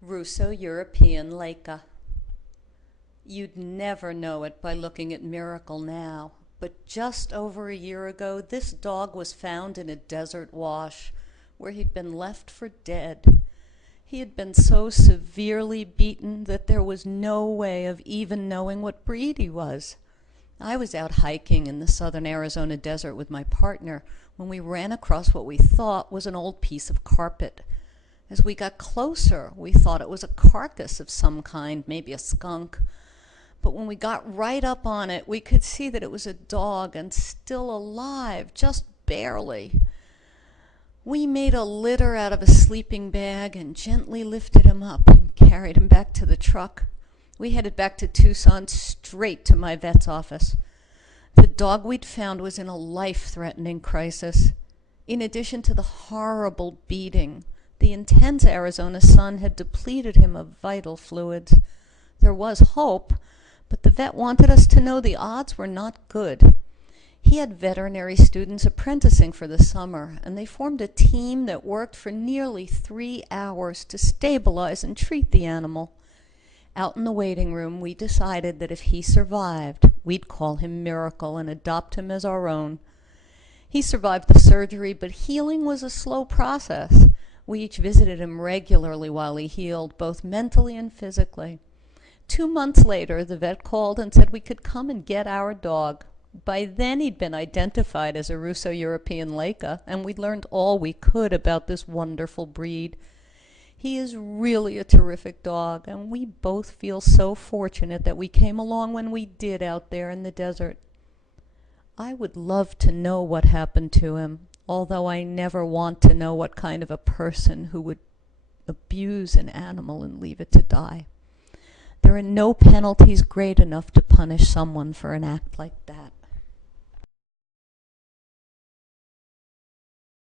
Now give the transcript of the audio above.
Russo-European Laika. You'd never know it by looking at Miracle now, but just over a year ago this dog was found in a desert wash where he'd been left for dead. He had been so severely beaten that there was no way of even knowing what breed he was. I was out hiking in the southern Arizona desert with my partner when we ran across what we thought was an old piece of carpet. As we got closer, we thought it was a carcass of some kind, maybe a skunk. But when we got right up on it, we could see that it was a dog and still alive, just barely. We made a litter out of a sleeping bag and gently lifted him up and carried him back to the truck. We headed back to Tucson, straight to my vet's office. The dog we'd found was in a life-threatening crisis. In addition to the horrible beating, the intense Arizona sun had depleted him of vital fluids. There was hope, but the vet wanted us to know the odds were not good. He had veterinary students apprenticing for the summer, and they formed a team that worked for nearly 3 hours to stabilize and treat the animal. Out in the waiting room, we decided that if he survived, we'd call him Miracle and adopt him as our own. He survived the surgery, but healing was a slow process. We each visited him regularly while he healed, both mentally and physically. 2 months later, the vet called and said we could come and get our dog. By then, he'd been identified as a Russo-European Laika, and we'd learned all we could about this wonderful breed. He is really a terrific dog, and we both feel so fortunate that we came along when we did out there in the desert. I would love to know what happened to him, although I never want to know what kind of a person who would abuse an animal and leave it to die. There are no penalties great enough to punish someone for an act like that.